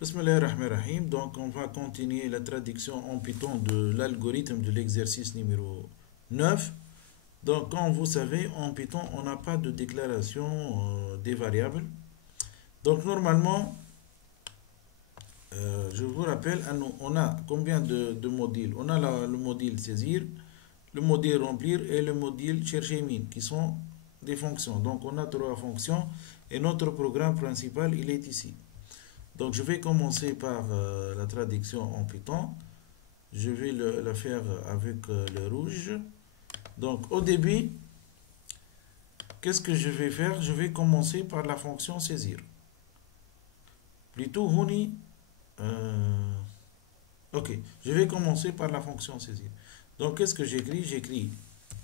Bismillahirrahmanirrahim. Donc, on va continuer la traduction en Python de l'algorithme de l'exercice numéro 9. Donc, comme vous savez, en Python, on n'a pas de déclaration des variables. Donc, normalement, je vous rappelle, on a combien de modules? On a le module saisir, le module remplir et le module chercher min, qui sont des fonctions. Donc, on a trois fonctions et notre programme principal, il est ici. Donc, je vais commencer par la traduction en Python. Je vais la faire avec le rouge. Donc, au début, qu'est-ce que je vais faire? Je vais commencer par la fonction saisir. Plutôt, ok, je vais commencer par la fonction saisir. Donc, qu'est-ce que j'écris? J'écris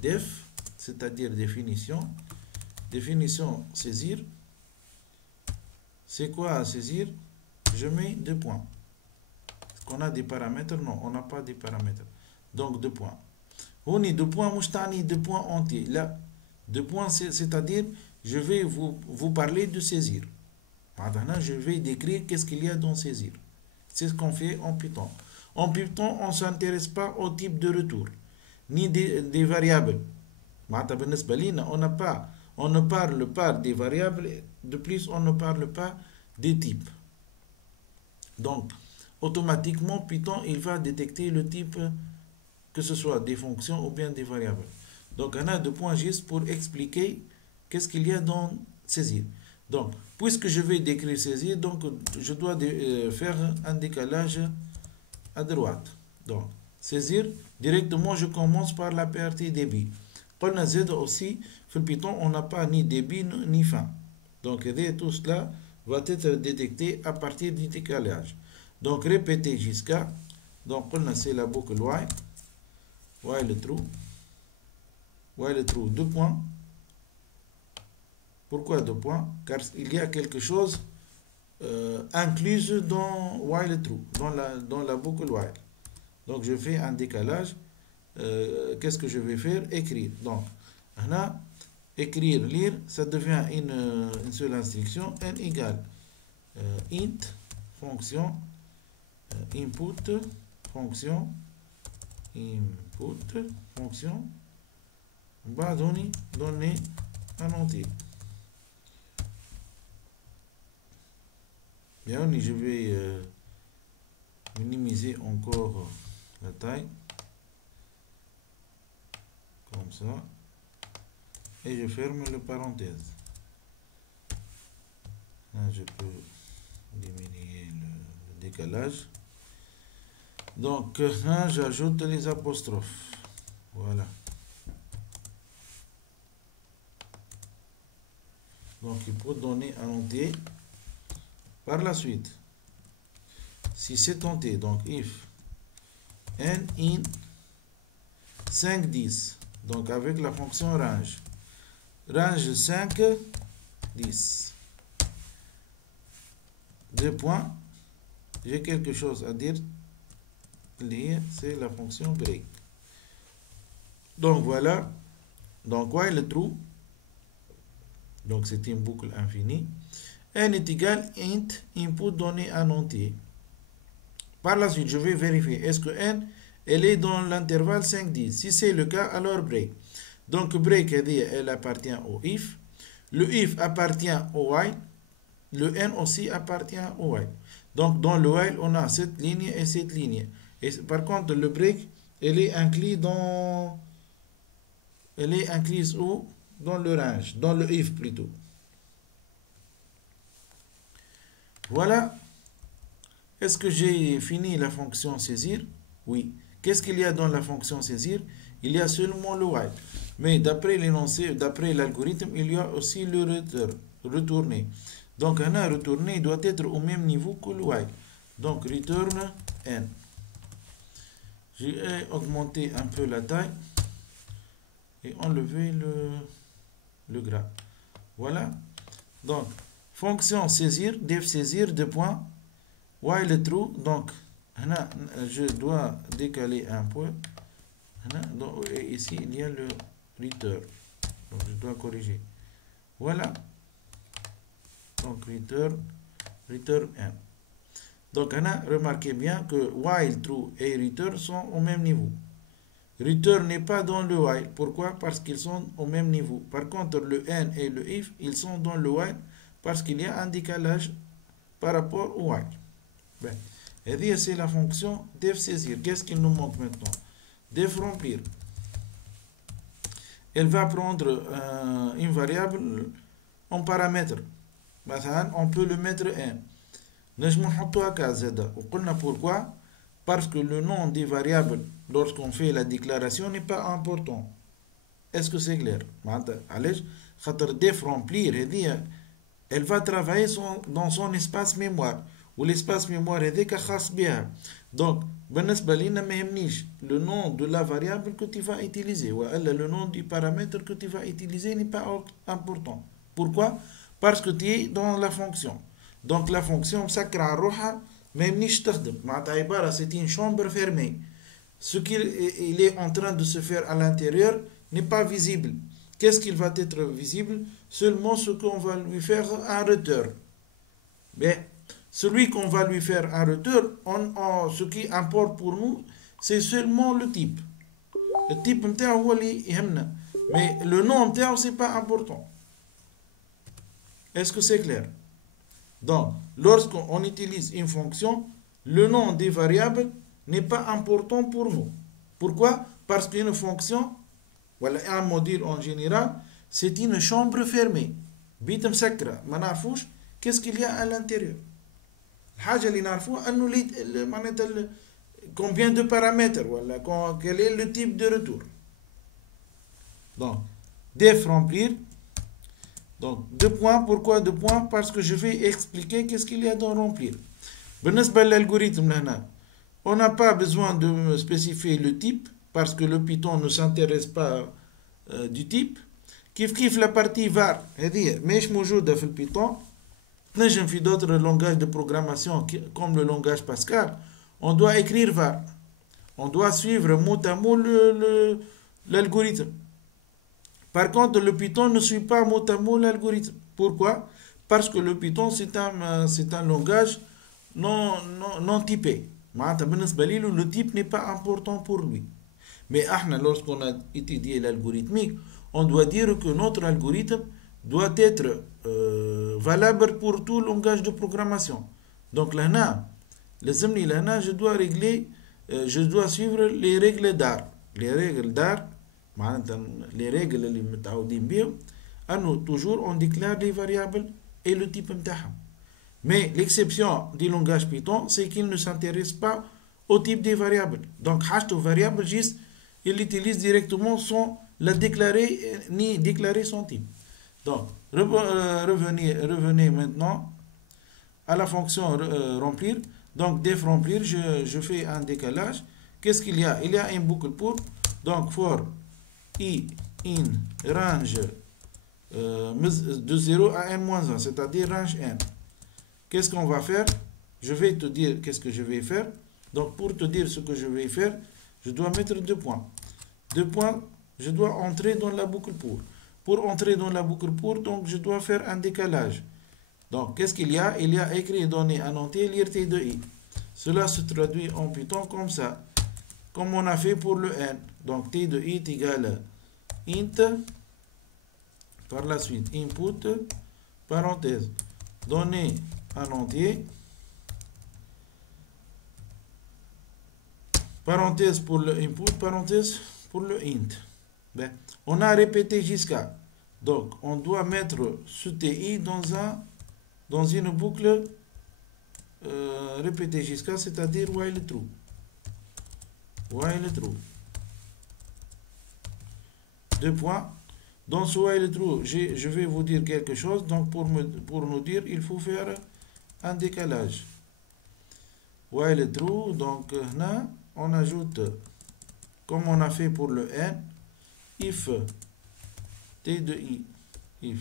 def, c'est-à-dire définition. Définition saisir. C'est quoi à saisir? Je mets deux points. Est-ce qu'on a des paramètres? Non, on n'a pas de paramètres. Donc, deux points. On est deux points, moustani, deux points entiers. Là, deux points, c'est-à-dire, je vais vous parler de saisir. Maintenant, je vais décrire qu'est-ce qu'il y a dans saisir. C'est ce qu'on fait en Python. En Python, on ne s'intéresse pas au type de retour, ni des variables. On ne parle pas des variables, de plus, on ne parle pas des types. Donc, automatiquement, Python, il va détecter le type, que ce soit des fonctions ou bien des variables. Donc, on a deux points juste pour expliquer qu'est-ce qu'il y a dans saisir. Donc, puisque je vais décrire saisir, donc je dois faire un décalage à droite. Donc, saisir, directement, je commence par la partie débit. Pour la Z aussi, sur Python, on n'a pas ni débit ni fin. Donc, tout cela va être détecté à partir du décalage. Donc, répétez jusqu'à. Donc, c'est la boucle while. While true. While true, deux points. Pourquoi deux points? Car il y a quelque chose inclus dans while true, dans la boucle while. Donc, je fais un décalage. Qu'est-ce que je vais faire? Écrire. Donc, là, écrire, lire, ça devient une seule instruction. N égale int, fonction, input, fonction, va donner un entier. Bien, je vais minimiser encore la taille. Comme ça. Et je ferme le parenthèse. Là, je peux diminuer le décalage. Donc, là, j'ajoute les apostrophes. Voilà. Donc, il faut donner un entier. Par la suite, si c'est entier, donc if n in 5, 10, donc avec la fonction range. Range 5, 10. Deux points. J'ai quelque chose à dire. C'est la fonction break. Donc voilà. Donc while true. Donc c'est une boucle infinie. N est égal int input donné un entier. Par la suite, je vais vérifier. Est-ce que n, elle est dans l'intervalle 5, 10? Si c'est le cas, alors break. Donc break, elle appartient au if. Le if appartient au while. Le n aussi appartient au while. Donc dans le while, on a cette ligne et cette ligne. Et par contre, le break, elle est incluse dans... Elle est incluse où? Dans le range. Dans le if plutôt. Voilà. Est-ce que j'ai fini la fonction saisir? Oui. Qu'est-ce qu'il y a dans la fonction saisir? Il y a seulement le while. Mais d'après l'énoncé, d'après l'algorithme, il y a aussi le retourner. Donc, un retourner doit être au même niveau que le while. Donc, return n. J'ai augmenté un peu la taille et enlevé le gras. Voilà. Donc, fonction saisir, def saisir, deux points. While true, donc, je dois décaler un point. Donc, ici, il y a le return. Donc, je dois corriger. Voilà. Donc, return n. Donc, remarquez bien que while, true et return sont au même niveau. Return n'est pas dans le while. Pourquoi? Parce qu'ils sont au même niveau. Par contre, le and et le if, ils sont dans le while parce qu'il y a un décalage par rapport au while. Ben, et c'est la fonction def saisir. Qu'est-ce qu'il nous manque maintenant? Def remplir. Elle va prendre une variable en paramètre. On peut le mettre n. Pourquoi? Parce que le nom des variables, lorsqu'on fait la déclaration, n'est pas important. Est-ce que c'est clair? Def remplir, elle va travailler dans son espace mémoire. Ou l'espace mémoire est bien. Donc, le nom de la variable que tu vas utiliser, ou le nom du paramètre que tu vas utiliser n'est pas important. Pourquoi? Parce que tu es dans la fonction. Donc la fonction c'est une chambre fermée. Ce qu'il est en train de se faire à l'intérieur n'est pas visible. Qu'est-ce qu'il va être visible? Seulement ce qu'on va lui faire en retour. Mais celui qu'on va lui faire en retour, ce qui importe pour nous, c'est seulement le type. Le type, mais le nom, ce n'est pas important. Est-ce que c'est clair? Donc, lorsqu'on utilise une fonction, le nom des variables n'est pas important pour nous. Pourquoi? Parce qu'une fonction, voilà, un module en général, c'est une chambre fermée. Bitem sakra, manafouche, qu'est-ce qu'il y a à l'intérieur? Combien de paramètres, voilà, quel est le type de retour. Donc, def remplir. Donc, 2 points. Pourquoi 2 points? Parce que je vais expliquer qu'est-ce qu'il y a dans remplir. L'algorithme, on n'a pas besoin de spécifier le type parce que le Python ne s'intéresse pas du type. Kif la partie var, mais je m'ajoute dans le Python. Je fais d'autres langages de programmation comme le langage Pascal. On doit écrire var. On doit suivre mot à mot l'algorithme. Par contre, le Python ne suit pas mot à mot l'algorithme. Pourquoi? Parce que le Python, c'est un langage non typé. Le type n'est pas important pour lui. Mais lorsqu'on a étudié l'algorithmique, on doit dire que notre algorithme doit être valable pour tout langage de programmation. Donc là, je dois je dois suivre les règles d'art. Les règles d'art, les règles toujours on déclare les variables et le type. Mais l'exception du langage Python, c'est qu'il ne s'intéresse pas au type des variables. Donc, hash variable, juste, il utilise directement sans la déclarer ni déclarer son type. Donc, revenez maintenant à la fonction remplir. Donc, def remplir, je fais un décalage. Qu'est-ce qu'il y a? Il y a une boucle pour. Donc, for i in range de 0 à n-1, c'est-à-dire range n. Qu'est-ce qu'on va faire? Je vais te dire qu'est-ce que je vais faire. Donc, pour te dire ce que je vais faire, je dois mettre 2 points. 2 points, je dois entrer dans la boucle pour. Pour entrer dans la boucle pour, donc je dois faire un décalage. Donc, qu'est-ce qu'il y a? Il y a écrit, donné, annoté, lire t de i. Cela se traduit en Python comme ça. Comme on a fait pour le n. Donc, t de i est égal à int. Par la suite, input, parenthèse, donné en entier, parenthèse pour le input, parenthèse pour le int. Ben, on a répété jusqu'à. Donc, on doit mettre ce TI dans une boucle répétée jusqu'à, c'est-à-dire while true. While true. 2 points. Dans ce while true, je vais vous dire quelque chose. Donc, pour nous dire, il faut faire un décalage. While true, donc là, on ajoute, comme on a fait pour le n, if t de i, if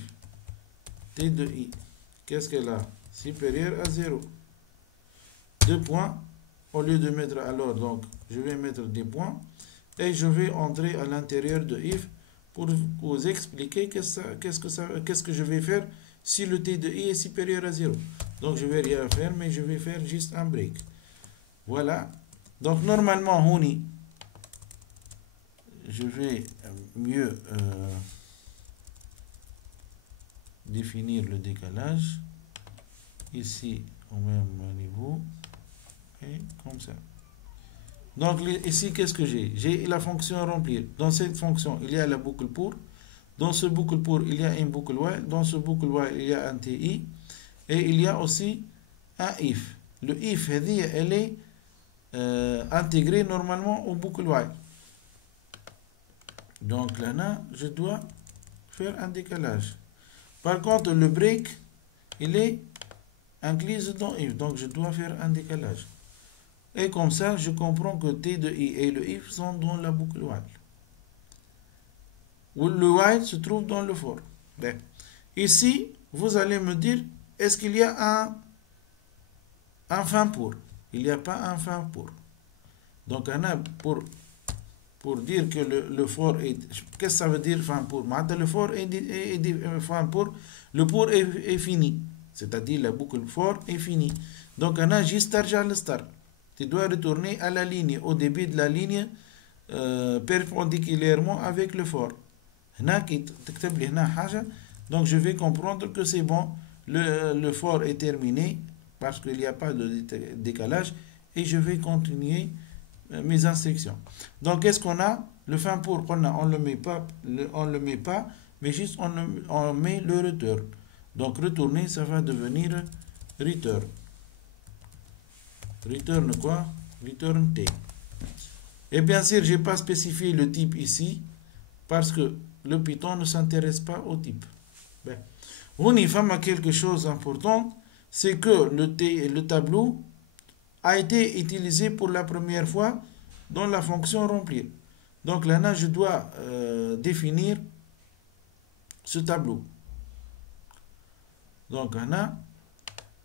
t de i, qu'est-ce qu'elle a? Supérieur à 0. 2 points, au lieu de mettre alors, donc, je vais mettre des points, et je vais entrer à l'intérieur de if pour vous expliquer qu'est-ce que je vais faire si le t de i est supérieur à 0. Donc je vais rien faire, mais je vais faire juste un break. Voilà. Donc normalement, je vais mieux définir le décalage. Ici, au même niveau. Et comme ça. Donc ici, qu'est-ce que j'ai? J'ai la fonction remplir. Dans cette fonction, il y a la boucle pour. Dans ce boucle pour, il y a une boucle while. Dans ce boucle while, il y a un TI. Et il y a aussi un if. Le if, elle est intégrée normalement au boucle while. Donc là, je dois faire un décalage. Par contre, le break, il est inclus dans if. Donc je dois faire un décalage. Et comme ça, je comprends que t de i et le if sont dans la boucle while. Le while se trouve dans le for. Bien. Ici, vous allez me dire, est-ce qu'il y a un fin pour? Il n'y a pas un fin pour. Donc, pour dire que le for est... Qu'est-ce que ça veut dire fin pour? Le for est fin pour. Le pour est fini. C'est-à-dire la boucle for est finie. Donc, on a juste le start. Tu dois retourner à la ligne, au début de la ligne, perpendiculairement avec le for. Donc je vais comprendre que c'est bon, le for est terminé parce qu'il n'y a pas de décalage et je vais continuer mes instructions. Donc qu'est-ce qu'on a? Le fin pour, on ne le met pas, mais juste on met le return. Donc retourner, ça va devenir return. Return quoi? Return t. Et bien sûr, je n'ai pas spécifié le type ici parce que le Python ne s'intéresse pas au type. Ben, on y va à quelque chose d'important, c'est que le tableau a été utilisé pour la première fois dans la fonction remplir. Donc là, je dois définir ce tableau. Donc là,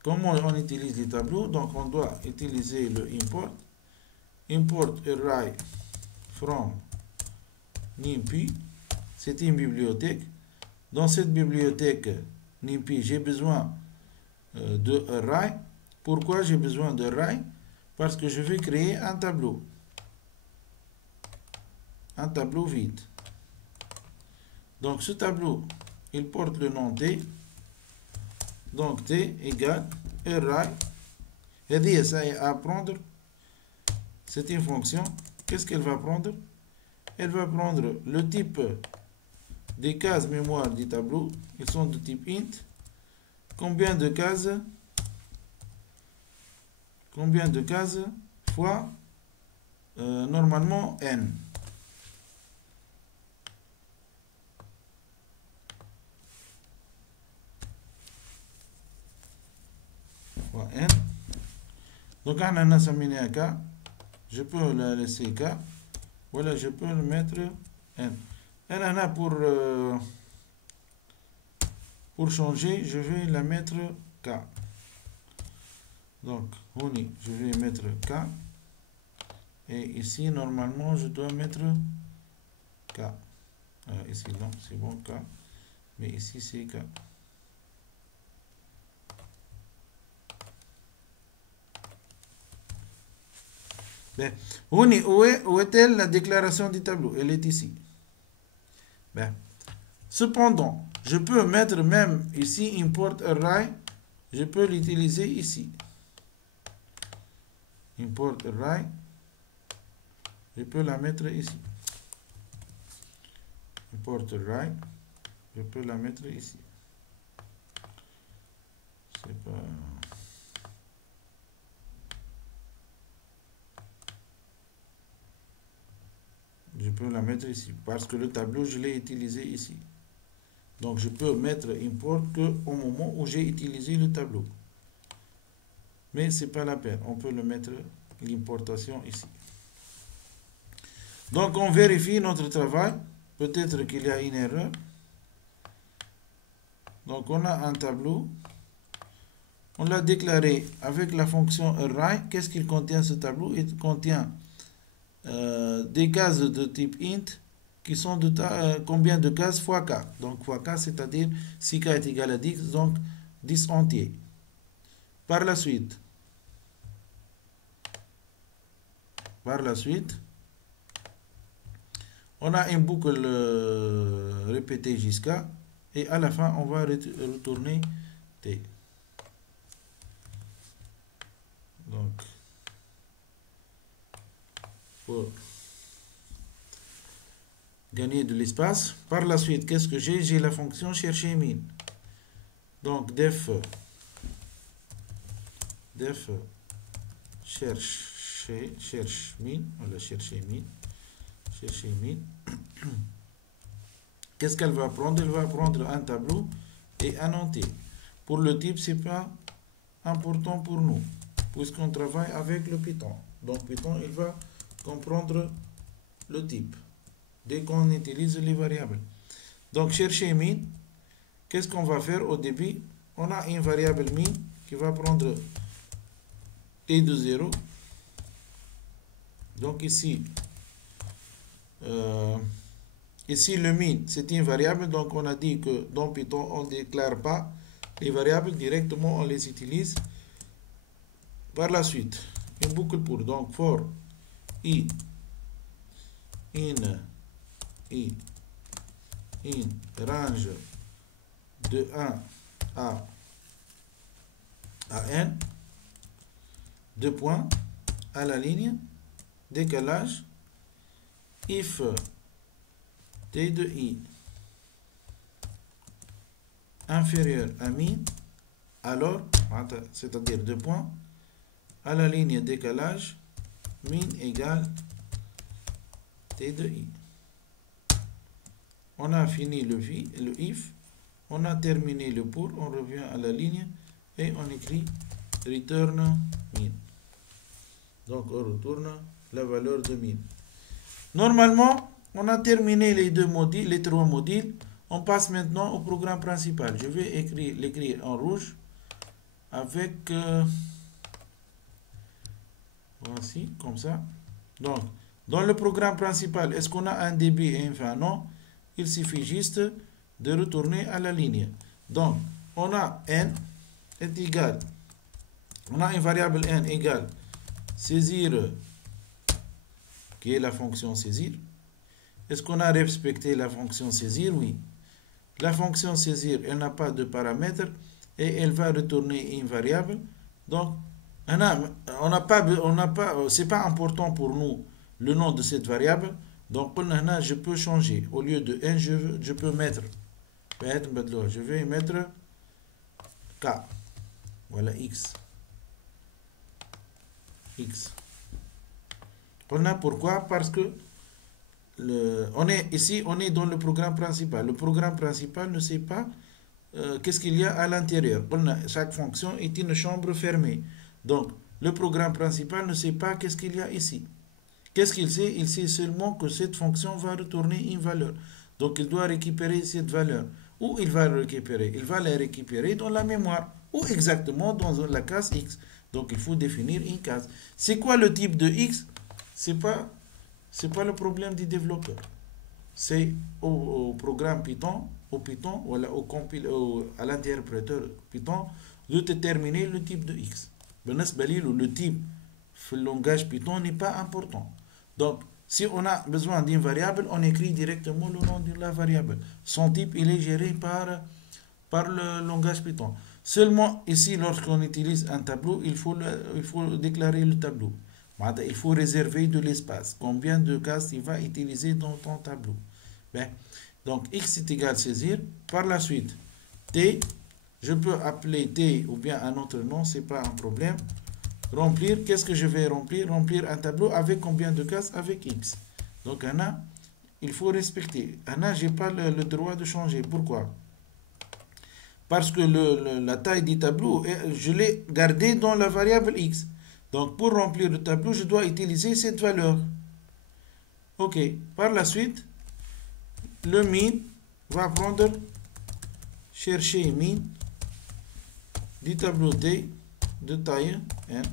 comment on utilise les tableaux? Donc on doit utiliser le import. Import array from NIMPy. C'est une bibliothèque. Dans cette bibliothèque NIMPy, j'ai besoin de array. Pourquoi j'ai besoin de array? Parce que je vais créer un tableau. Un tableau vide. Donc ce tableau, il porte le nom T. Donc T égale array. Et dit ça à prendre. C'est une fonction. Qu'est-ce qu'elle va prendre? Elle va prendre le type des cases mémoire du tableau. Ils sont de type int. Combien de cases fois normalement n. Fois n. Donc on a examiné un cas. Je peux la laisser k. Voilà, je peux le mettre n. Et là, pour changer, je vais la mettre k. Donc, je vais mettre k. Et ici, normalement, je dois mettre k. Ici, non, c'est bon, k. Mais ici, c'est k. Ben, où est-elle la déclaration du tableau? Elle est ici. Ben, cependant, je peux mettre même ici import array. Je peux l'utiliser ici. Import array. Je peux la mettre ici. Import array. Je peux la mettre ici. C'est pas... Je peux la mettre ici parce que le tableau, je l'ai utilisé ici. Donc, je peux mettre import que au moment où j'ai utilisé le tableau. Mais ce n'est pas la peine. On peut le mettre l'importation ici. Donc, on vérifie notre travail. Peut-être qu'il y a une erreur. Donc, on a un tableau. On l'a déclaré avec la fonction array. Qu'est-ce qu'il contient ce tableau? Il contient des cases de type int qui sont de combien de cases fois k. Donc fois k, c'est-à-dire si k est égal à 10, donc 10 entiers. Par la suite, on a une boucle répétée jusqu'à, et à la fin, on va retourner t. Donc, pour gagner de l'espace, par la suite, qu'est-ce que j'ai? J'ai la fonction chercher min. Donc, def cherche min, on va chercher min. Qu'est-ce qu'elle va prendre? Elle va prendre un tableau et un entier. Pour le type, c'est pas important pour nous, puisqu'on travaille avec le Python. Donc Python, il va comprendre le type dès qu'on utilise les variables. Donc chercher min, qu'est-ce qu'on va faire au début? On a une variable min qui va prendre t de 0. Donc ici, ici le min, c'est une variable. Donc on a dit que dans Python, on ne déclare pas les variables directement, on les utilise par la suite. Une boucle pour, donc for i in range de 1 à n, 2 points, à la ligne, décalage, if t de i inférieur à min, alors, c'est-à-dire 2 points, à la ligne décalage, min égale t de i. On a fini le if, on a terminé le pour, on revient à la ligne et on écrit return min. Donc on retourne la valeur de min. Normalement, on a terminé les trois modules. On passe maintenant au programme principal. Je vais l'écrire en rouge avec voici comme ça. Donc dans le programme principal, est-ce qu'on a un début et une fin? Non. Il suffit juste de retourner à la ligne. Donc on a n est égal, on a une variable n égale saisir, qui est la fonction saisir. Est-ce qu'on a respecté la fonction saisir? Oui. La fonction saisir, elle n'a pas de paramètres et elle va retourner une variable. Donc, c'est pas important pour nous le nom de cette variable. Donc, je peux changer. Au lieu de n, je peux mettre, je vais mettre k. Voilà x. Pourquoi? Parce que on est dans le programme principal. Le programme principal ne sait pas qu'est-ce qu'il y a à l'intérieur. Chaque fonction est une chambre fermée. Donc, le programme principal ne sait pas qu'est-ce qu'il y a ici. Qu'est-ce qu'il sait? Il sait seulement que cette fonction va retourner une valeur. Donc, il doit récupérer cette valeur. Où il va la récupérer? Il va la récupérer dans la mémoire. Ou exactement dans la case x. Donc, il faut définir une case. C'est quoi le type de x? C'est pas le problème du développeur. C'est au programme Python, voilà, à l'interpréteur Python, de déterminer le type de x. Le type le langage Python n'est pas important. Donc, si on a besoin d'une variable, on écrit directement le nom de la variable. Son type, il est géré par le langage Python. Seulement, ici, lorsqu'on utilise un tableau, il faut déclarer le tableau. Il faut réserver de l'espace. Combien de cases il va utiliser dans ton tableau? Donc, x est égal à saisir. Par la suite, t, je peux appeler t ou bien un autre nom, ce n'est pas un problème. Remplir, qu'est-ce que je vais remplir? Remplir un tableau avec combien de cases? Avec x. Donc, il faut respecter. Je n'ai pas le droit de changer. Pourquoi? Parce que la taille du tableau, je l'ai gardé dans la variable x. Donc, pour remplir le tableau, je dois utiliser cette valeur. OK. Par la suite, le min va prendre, chercher min du tableau T de taille n.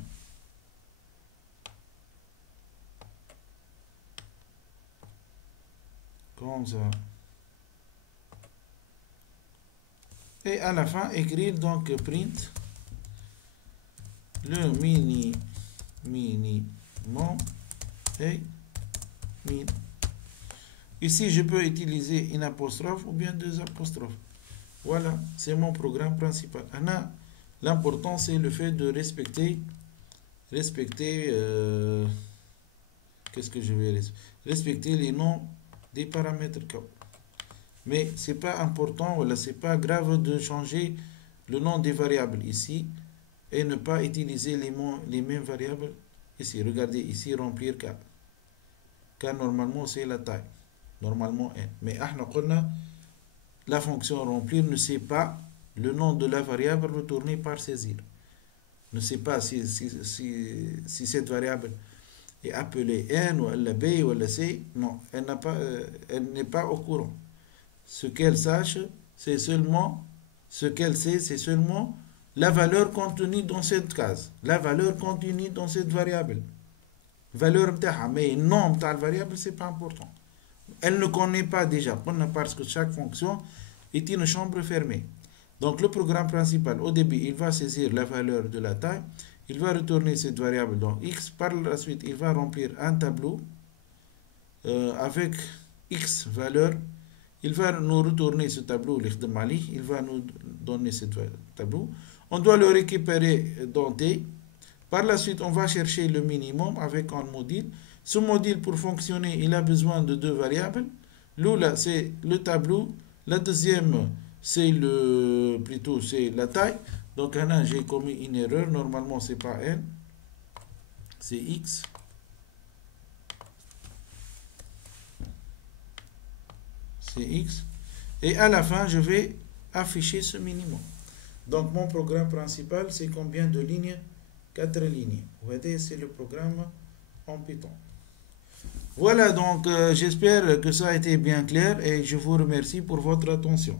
Hamza. Et à la fin, écrire donc print le minimum et min. Ici, je peux utiliser une apostrophe ou bien deux apostrophes. Voilà, c'est mon programme principal. L'important, c'est le fait de respecter qu'est-ce que je vais respecter les noms des paramètres. Mais c'est pas important, voilà, c'est pas grave de changer le nom des variables ici et ne pas utiliser les mêmes variables ici. Regardez ici, remplir K. K normalement c'est la taille, normalement N. Mais la fonction remplir ne sait pas le nom de la variable retournée par saisir. Ne sait pas si cette variable est appelée N ou B ou C. Non, elle n'est pas au courant. Ce qu'elle sache, c'est seulement, ce qu'elle sait, c'est seulement la valeur contenue dans cette case, la valeur contenue dans cette variable. Valeur متاعها, mais nom de la variable, c'est pas important. Elle ne connaît pas déjà, parce que chaque fonction est une chambre fermée. Donc le programme principal, au début, il va saisir la valeur de la taille, il va retourner cette variable dans X, par la suite, il va remplir un tableau avec X valeur. Il va nous retourner ce tableau, il va nous donner ce tableau. On doit le récupérer dans T. Par la suite, on va chercher le minimum avec un module. Ce module, pour fonctionner, il a besoin de deux variables. L'une, c'est le tableau. La deuxième, c'est la taille. Donc, là, j'ai commis une erreur. Normalement, c'est pas N, c'est X. C'est X. Et à la fin, je vais afficher ce minimum. Donc, mon programme principal, c'est combien de lignes? 4 lignes. Vous voyez, c'est le programme en Python. Voilà, donc j'espère que ça a été bien clair et je vous remercie pour votre attention.